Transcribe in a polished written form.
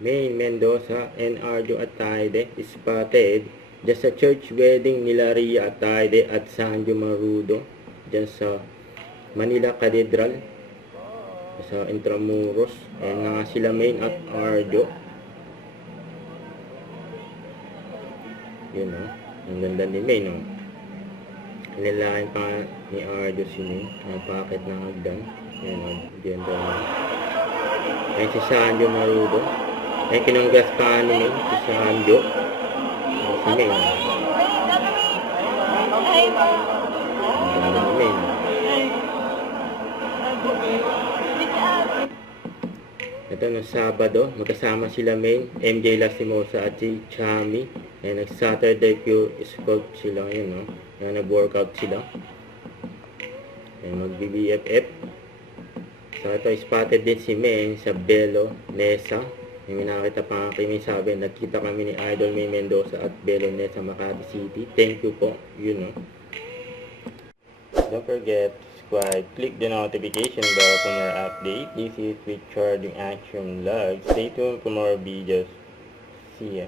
Maine Mendoza and Arjo Ataide spotted dyan sa church wedding nila Ria Ataide at Sanjo Marudo dyan sa Manila Cathedral sa Intramuros. Ayan nga sila Maine at Arjo. Yun o, ang ganda ni Maine o. Kanilain pa ni Arjo si Maine, napakit ng hagdan. Ayan o, diyan daw. Ayan si Sanjo Marudo. Ayan kinonggas pa ni Maine, si Sanjo. Si Maine. Ang ganda ni Maine. Ito no Sabado, magkasama sila Maine, MJ Lastimosa at si Chami. Ayan, nag-Saturday Pure Sculpt sila ngayon, no? Ayan, nag-workout sila. Ayan, mag-BBFF. So, ito, spotted din si Maine sa Belo Nesa. May nakita pa nga kay Maine, sabi, nagkita kami ni Idol May Mendoza at Belo Nesa, Makati City. Thank you po, yun, no? Don't forget to subscribe, click the notification bell for more updates. This is Richard in Action Vlog. Stay tuned for more videos. See ya.